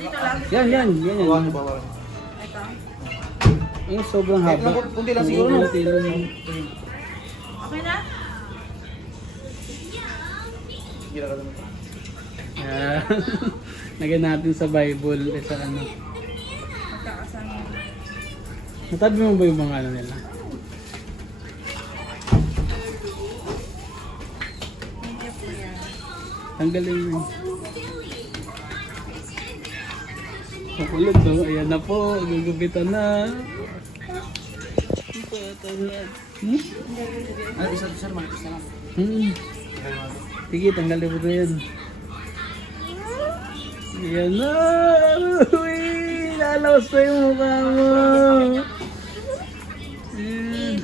Dito lang. Yan. Bawasan pa ba? Ito. Yung sobrang haba. Kunti lang siguro, no? Kunti lang. Okay na? Gira ka naman. Yan. Lagyan natin sa Bible. Sa ano. Magkakasama. Natabi mo ba yung mga ano nila? Thank you po yan. Tanggalin mo. Kakulot to. Ayan na po. Gugupitan na. Isa to sir, isa lang. Sige, tanggalin mo to yan. Ayan na. Uy, lalawas na yung mukha mo. Ayan.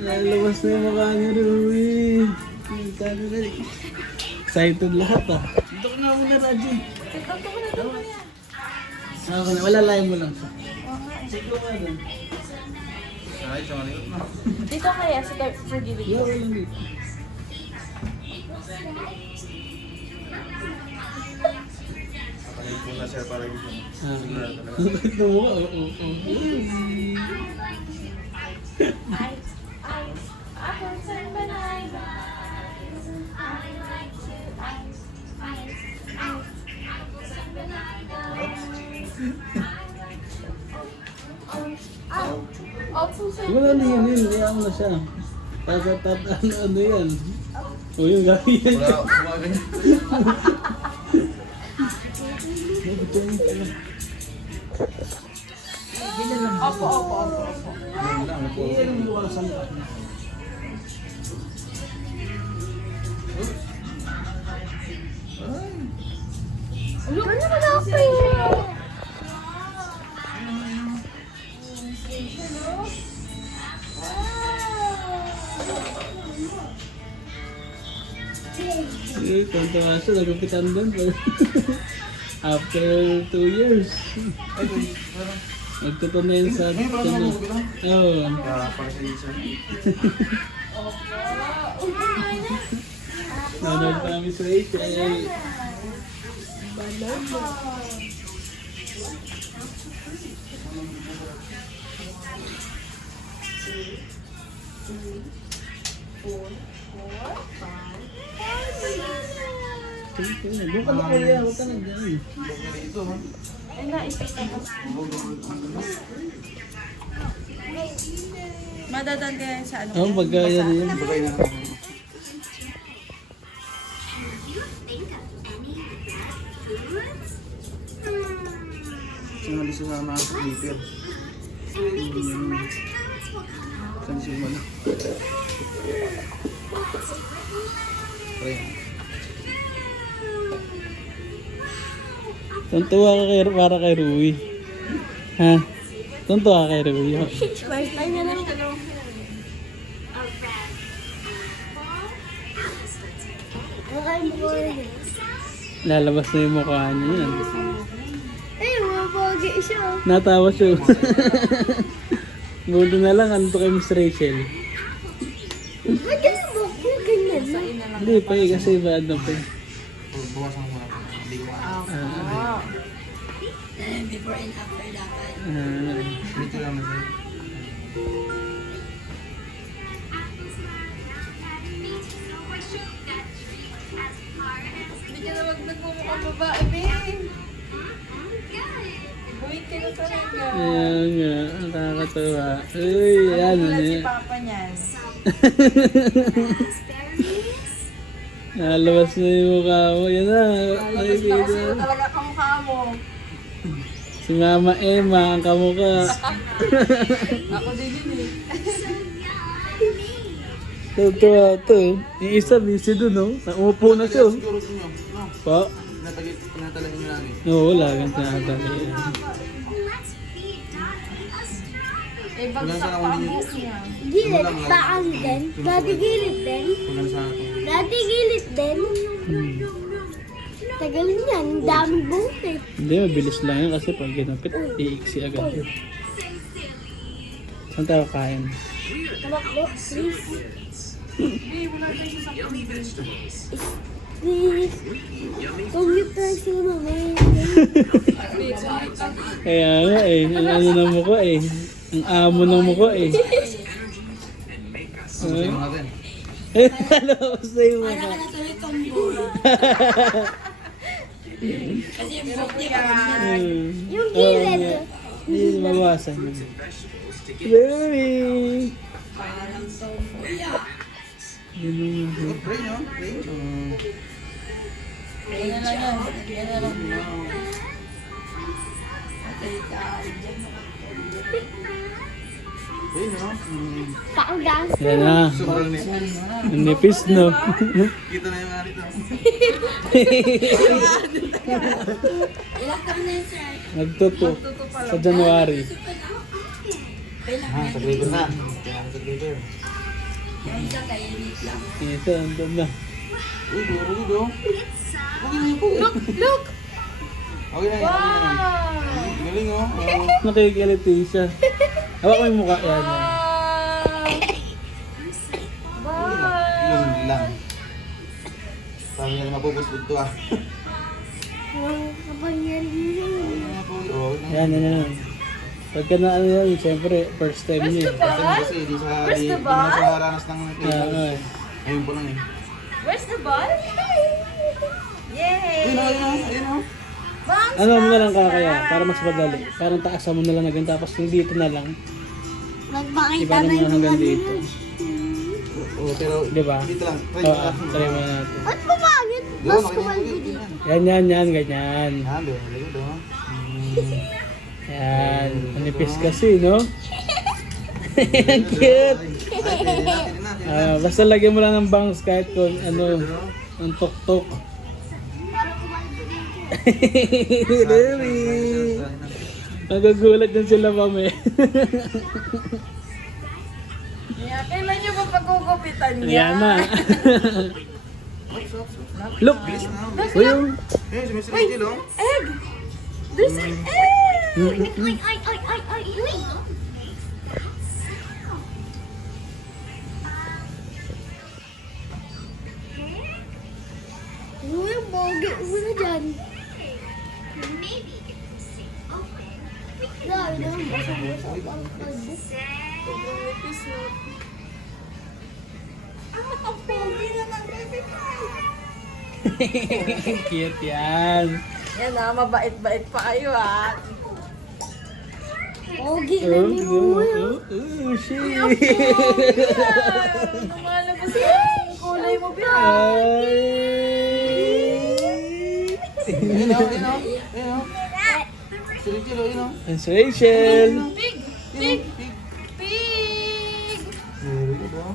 Lalawas na yung mukha niya, Rui. Excited lahat ah. Dito ka nga muna, Raji. Okay, wala layo mo lang siya. Sige ka doon. Ay, sa malikot na. Dito kaya sa gilid. Yeah, wala dito. Kapalay po na sir para yung Ito mo, oo. Wala na yun, kaya mo na siya. Ano yan? O yung gawin yan. wala ganyan. Opo. Yun lang po. Iyan ang buwasan ka. Ano ba na Kontra siya, nagupitan doon. After 2 years. Ay, parang. Nagtutun na yun sa Ay, parang ano. magugupitan. Oo. Para sa isa. Nanood pa kami sa Rachel. Doon ka na kaya, huwag ka na dyan. Ito, ha? Ay, naipit ako. Madadan kaya sa ano? Oo, pagka yan yun. Bagay na lang. Singali sa mga sleeper. Saan siya wala? Okay. Tuntua ka kay, para kay Rui. Ha? Tuntua ka kay Rui. First time na lang. Lalabas na yung mukha niya yan. Ay, mabagi siya. Natawa siya. Buto na lang, ano to kay Miss Rachel? Ba't ganun mo? Ganyan. Hindi pa eh, kasi ba ano pa eh. Buwasan mo na. Hindi ko Ah. Before and after dapat. Dito lang na sir. Hindi ka na nagmumukhang babae, babe. Buwit ka na talaga. Ayan nga, nakakatawa. Uy, yan Wala ano si yan. Papa niyan. Nalabas na yung mukha mo. Yan na. Ay, Alas na kasi dito. talaga kamukha mo. Si Mama Emma, ang kamukha. Ako din yun eh. Totoo to. Yung isa busy dun, no? Naupo na siya. oh. Siguro sa inyo. No? Pa? Natalagin nyo lang eh. No, wala. Ganito na natali. Eh, bagsak pa ang buhok niya. Gilid, taas din. Dati gilid din. Kung sa akin. Dati gilid din. Tagal niyan, ang daming buhok eh. Hindi, mabilis lang yan kasi pag ginapit, iiksi agad yun. Saan tayo kain? Tumakbo, please. Please. Huwag niyo tayo sila, mami. Kaya nga eh, ang ano ng mukha eh. Ang amo ng mukha eh. Gusto mo natin. Eh, paano basta yung mukha? Natuloy tombola. Kasi yung buhok niya. Yung Oo gilid. nga. Hindi mabawasan yun. Baby! Parang tombola. Yun yung mukha. Pray nyo. Pray. Yan na lang yan. Yan na lang. Patay tayo dyan. Pray nyo. Paanggas. Yan na. Sobrang nipis. Ang nipis no. Kita na yung ano ito. Ilang taon na yun, sir? Nagtuto sa January. Sa glitter na. Kaya sa glitter. Yung isa kayo lang. Ito, andun na. Uy, duro dito. Okay na yun. Look! Okay na yun. Galing oh. Nakikiliti siya. Hawak mo yung mukha. Yan, yan. Yun lang. Parang hindi na mapupusbud to ah. Oo, Yan, yan, yan. Pagka na ano yan, siyempre, first time niya. kasi di na siya haranas ng Yan, ay. ayun po lang eh. Where's the ball? Yay! Ayun oh, ayun oh, ayun oh. Bounce Ano mo na lang kakaya, para mas madali. Parang taasan mo na lang agad, tapos yung dito na lang. Magpakita Iba na naman yung hanggang mga dito. Oo, pero Di ba? dito lang. Try Oo, mo lang. try mo natin. Ba't pumangit? Yun, Mas okay na kumalbo yun. dito. Yan, yan, yan, ganyan. Yan, very good oh. Yan, manipis kasi, no? Ang cute! Basta lagyan mo lang ng bangs kahit kung ano, ang tok-tok. Really? Magagulat din sila mami. Kailan nyo ba pagkukupitan niya? Ayan na. Look! Uy, yung... Eh, sumisilid oh. Egg! There's an egg! Ay, ay, ay, ay, ay, ay. Uy, bogi mo na dyan. Dami na, basa-basa ang kalbo. Sobrang nipis no. Ang pogi na ng baby pie. Cute yan. Yan na, mabait-bait pa kayo ah. Pogi na ni Uy. Shit! Lumalabas yung kulay mo, Biha. Ayun oh, ayun oh. Ayun oh. Silid oh, ayun oh. Sensation! Pig! Pig! Pig! Very good oh.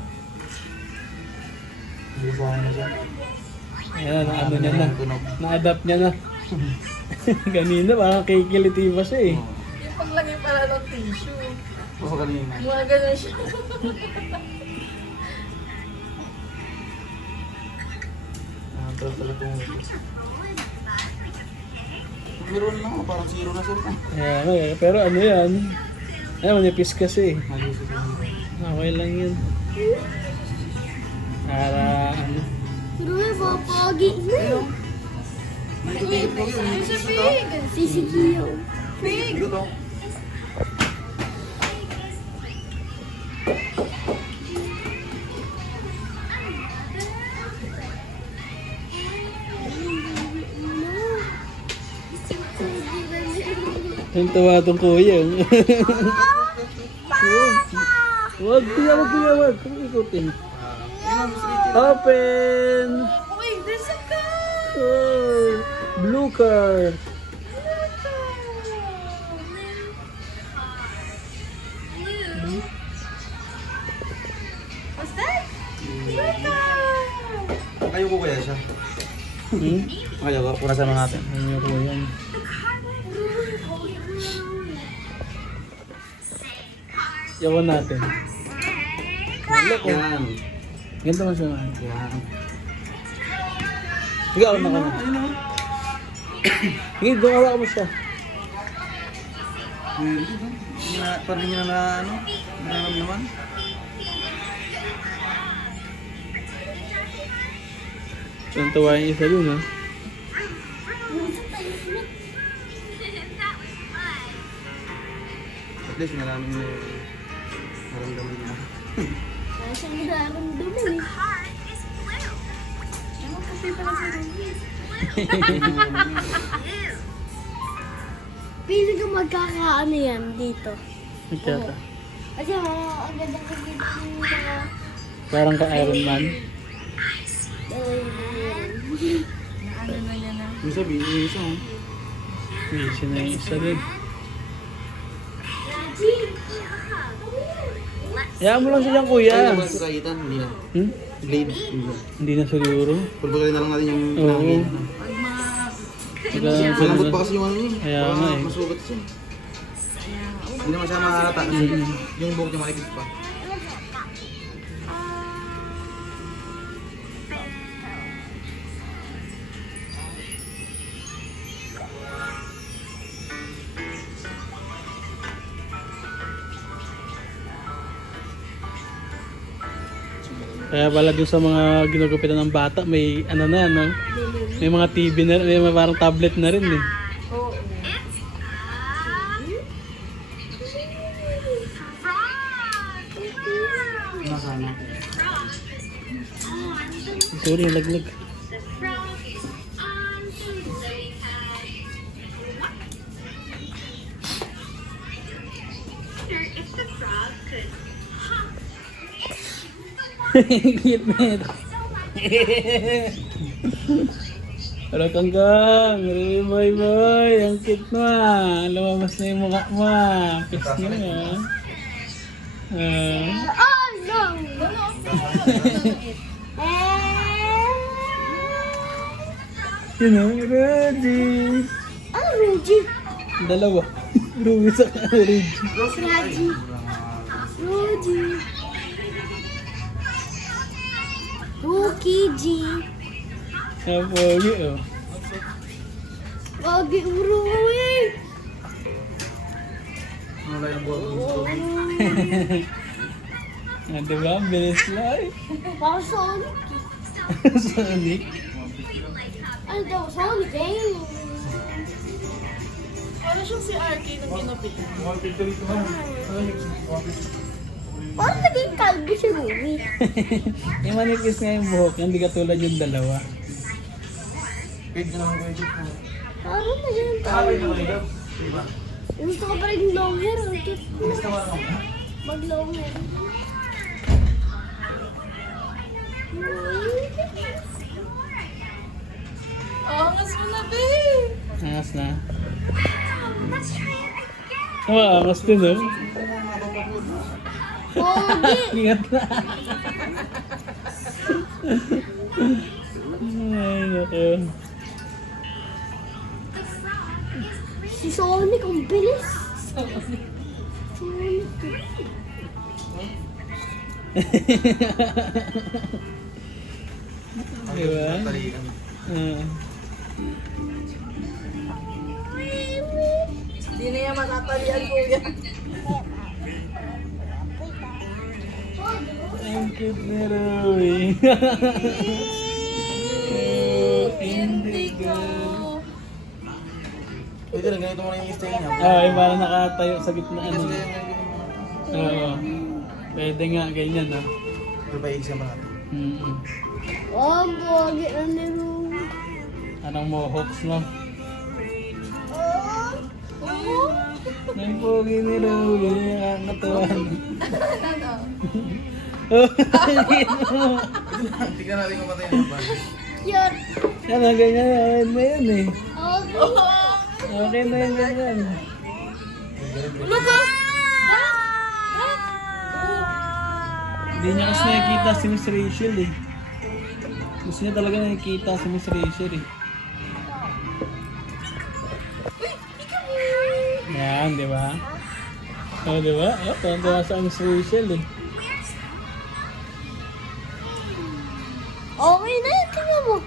Bilisahan na siya. Ayan, ano niya na. Tunog. Na-adapt niya na. Kanina parang kikiliti pa siya eh. Yung paglagay pala ng tissue. Oo, kanina. Mga ganun siya. Pero pala itong meron lang oh, parang zero na sila. Ayan, okay. Pero ano yan? Ayan, manipis kasi. Nag-isip lang dito. Okay lang yun. Para ano. Uy, pogi na. Yung sa pig! Sisikiyo. Pig! Good oh. Yung tawa itong kuya. Wag, kuya, wag, kuya, wag. Kung ikutin. Open! Uy, there's a car! Oh, blue car. What's that? Car! Ayaw ko kaya siya. Hmm? Ayaw ko, puna sama natin. Ano ko yan? Yawan natin. Look, oh. Yan. Ganito mo siya nga. Yan. Sige, ako na ka na. Ayun oh. Sige, gumawa mo siya. Very good oh. Hindi na, parang hindi na ano, naman. Saan tawa yung isa dun, ha? least maraming naramdaman nila. Wala siyang nararamdaman eh. Ano kasi pala sa Ruby? Pili ka magkakaano yan dito. Nagkata. Kasi ang ganda ko dito yung mga Parang ka Iron Man. Na ano na niya na. Yung sabi, yung isa oh. Easy na yung isa din. Hayaan mo lang siya dyan, kuya. Ay, wala sa kagitan, hindi na. Hmm? Blade. Hindi na siguro. Pulpulin na lang natin yung Oo. hangin. Pag mga... Wala- Malambot pa kasi yung ano niya. Kaya Baka nga eh. masugat siya. Hindi naman siya mahalata kasi yung buhok niya malikit pa. Kaya pala dun sa mga ginugupitan ng bata, may ano na, no? May mga TV na, may mga parang tablet na rin eh. Oo. Nasana. Sorry, laglag. Cute na ito. Hello, Kangkang. Boy, boy. Ang cute mo ah. Lumabas na yung mukha mo ah. Kiss nyo ah. Oh no! Yun ah, Rudy. Ano Rudy? Dalawa. Ruby sa Rudy. Rudy. Rudy. Rookie G. Pogi oh. Wagi uruwi. Wala yung buhok. Ah, diba? Bilis lang. Para Sonic. Sonic. Ano daw? Sonic eh. Ano siyang si RK nung kinupit? Parang naging kalbo si Ruby. Yung manipis nga yung buhok, hindi katulad yung dalawa. Pwede na lang pwede. Parang naging kalbo. Gusto ko pa rin yung long hair. Ang cute ko. Mag long hair. Oo, angas mo na, babe! Angas na. Oh, angas din oh. Pogi. Ingat na. Ay, naku. Si Sonic ang bilis. Sonic. Diba? Talikan. Ah. Hindi na yan matatalian, kuya. Ang cute ni Ruby. Indigo. Pwede rin, ganito mo na yung stay niya. Ah, yung parang nakatayo sa gitna Kasi ano. kaya ganito mo. Oo. Pwede nga, ganyan ah. Pero pa i-exam natin. Mm-mm. Oh, pogi na ni Ruby. Anong mohawks no? Oh. Oh. Ang pogi ni Ruby, nakakatuwa. Ano? Oh, cute mo. Tignan natin kung patay na ba. Cute. Ano, ganyan, okay na yun eh. Okay. Okay na yun, ganyan. Ano ba? Hindi niya kasi nakikita si Miss Rachel eh. Gusto niya talaga nakikita si Miss Rachel eh. Yan, di ba? Oh, di ba? Oh, tuwa sa Miss Rachel eh. Okay na yun, tingnan mo.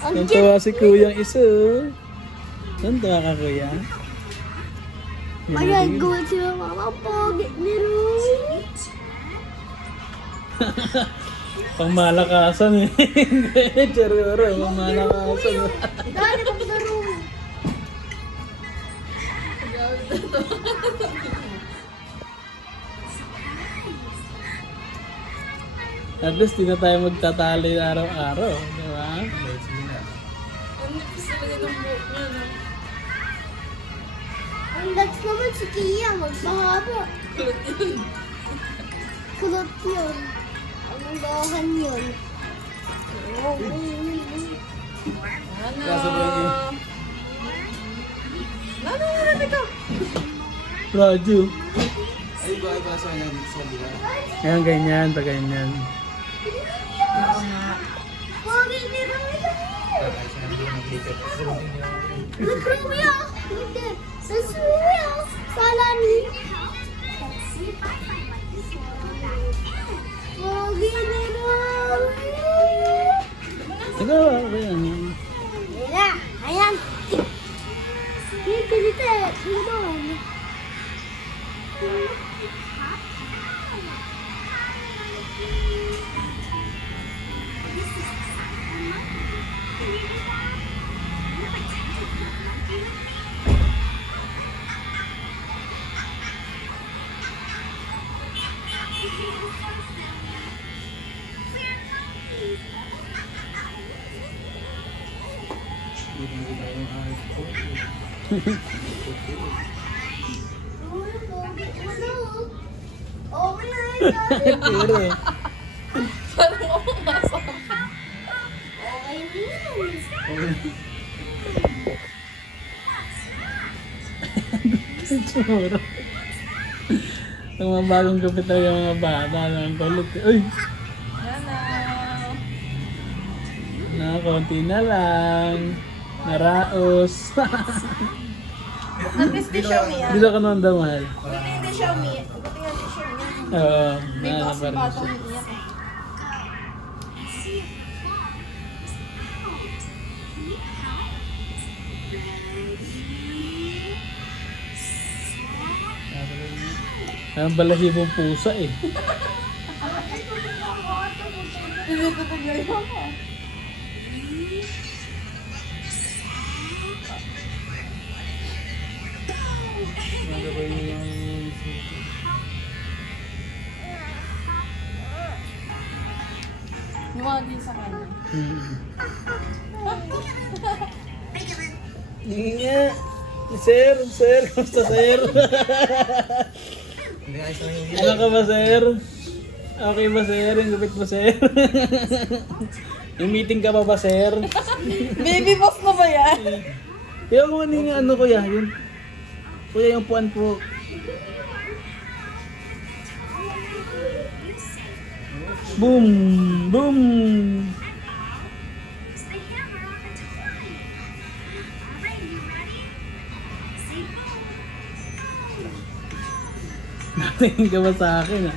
Ang cute. Tuwa si Kuyang isa oh. Tuwa ka, Kuya? Ayan, gawin sila mga pogi ni Ruby. Pangmalakasan eh. Charoro, pangmalakasan. Dali ko sa room. Grabe na to. At least di na tayo magtatali araw-araw, di ba? Sige na. Ang nipis talaga ng buhok niya, no? Ang next naman si Kia, magpahaba. Kulot yun. Kulot yun. Ang lohan yun. Oh, Ano? Kaso ba yun? Ano ito? Raju. Ay, iba sa kanya dito sa bila. Ayan, ganyan, pa ganyan. Pogi ni Romeo. Ay, siya na doon nag-lipat. Look, Romeo. Look there. That's Romeo. Salami. Pogi ni Romeo. Sige, okay yan. Mira, ayan. Dito, dito. Dito. Pero, Parang ako masama. siguro. Ang mga bagong gupit talaga mga bata ng kulit. Uy! Ano? Konti na lang. Naraos. At least di Xiaomi yan. Dito ka naman daw, mahal. Buti hindi Xiaomi. Buti nga di Xiaomi. Oo, May na box pa rin batang siya. iiyak eh. Ang balahibong pusa eh. Pinututog na yun ako. Lumagi sa kanya. Nga. Sir, kamusta sir? Hindi ayos na yung Ano ka ba sir? Okay ba sir? Yung gupit mo sir? Yung meeting ka pa ba sir? Baby boss na ba yan? Yung mga nini ano kuya, yun. Kuya yung puan po. Boom! Boom! Natingin ka ba sa akin ah?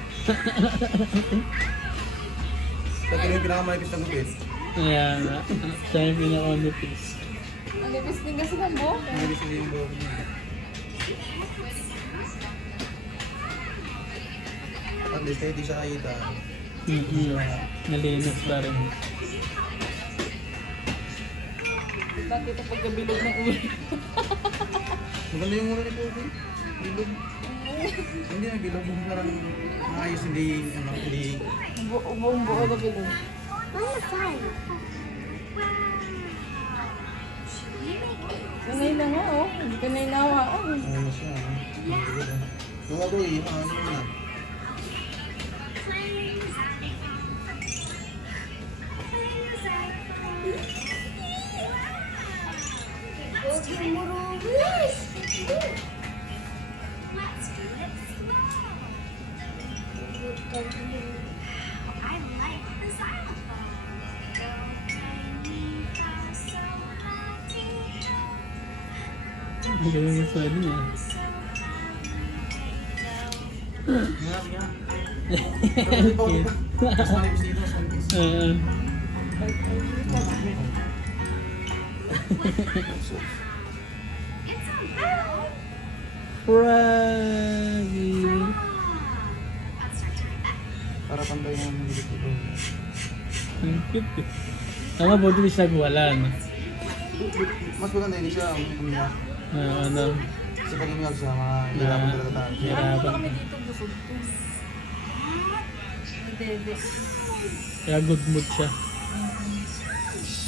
Pati yung pinakamalipis na gupit. Ayan nga. Siya yung pinaka-nipis. Ang nipis din kasi ng buhok. Malipis na yung buhok niya. At least kahit di siya nakita. Nalinis pa rin. Dati ito pagkabilog ng ulo. Maganda yung mura ni Pogi. Bilog. Hindi na bilog. Parang maayos, hindi, hindi. Buong buo na bilog. Ano saan? Sanay na nga oh. Hindi ka na inawaan. Ano siya? Yung ako eh, ano na. Pogi mo, Romeo. Ang gawin mo sa niya. Cute. Mas malipis dito, mas malipis. Froggy. Para pantay na ng dito. Ang cute eh. Tama, buti siya nagwala, no? Mas maganda hindi siya umiyak. Ano, Kasi pag lumiyag siya, mga hirapan talaga tayo. Hirapan. Kami dito busog to. Dede. Kaya good mood siya.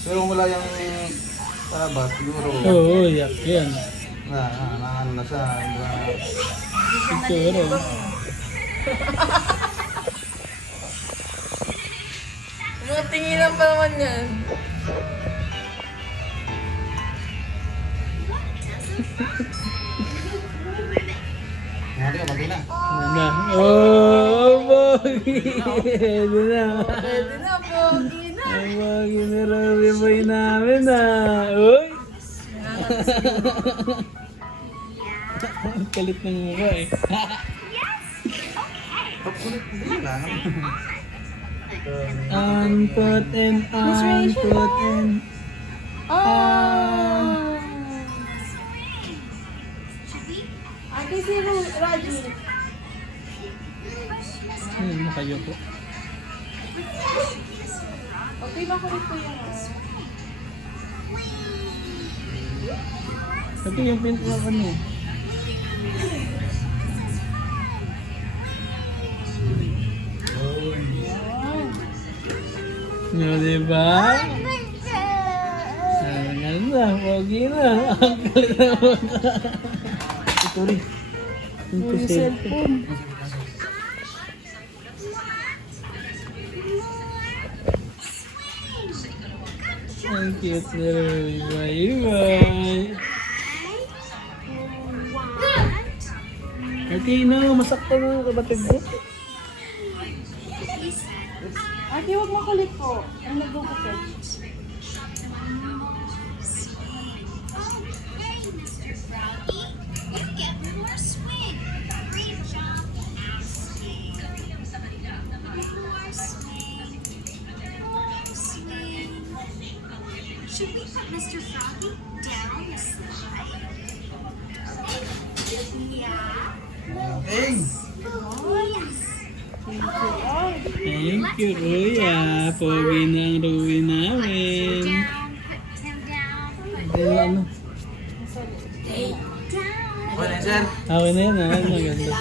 Pero kung wala yung tabat, siguro, Oo, yak yan. ano na siya, Siguro. Mga tinginan pa naman yan. Hindi ka, pati na. Ano na? Oh, Pogi! Ito na. Pwede na, pogi na. Ang Pogi na Robbie boy namin ah. Uy! Ang kalit ng mukha eh. Hindi lang. Unput and unput and Ah! Ate si Raji. nakayoko. Okay ba ko ito yung Ito yung pinto ng ano. Nga diba? Ang ganda, Pogi na. Ang kalit na mukha. Ito rin. Ito cellphone. Ang cute na rin. Bye-bye. Ate, no, masaktan na ang kabatid ko. Ate, huwag makulit po. Ang nagbubuket. Should we put Mr. Froggy down the slide? Yeah. Hey! Oh, yes. Thank you, Kuya. Pogi na ang Ruby namin. Down, put him down, put Pero ano? down. Okay na, sir. Okay na yan, ha? Maganda.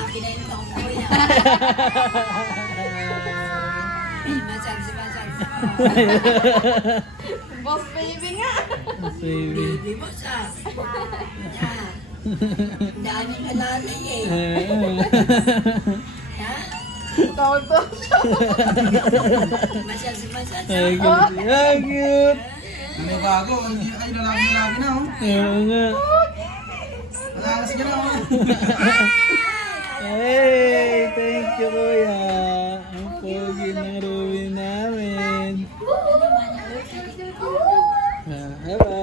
Boss baby nga. Baby. Daming alalay eh. Tawag to. Masyas. Ay, cute. Ay, cute. Ano yung bago? Ay, lalaki na, oh. Oo nga. Malakas ka na, oh. Hey, thank you, Kuya. Ang pogi ng Ruby namin. Bye-bye.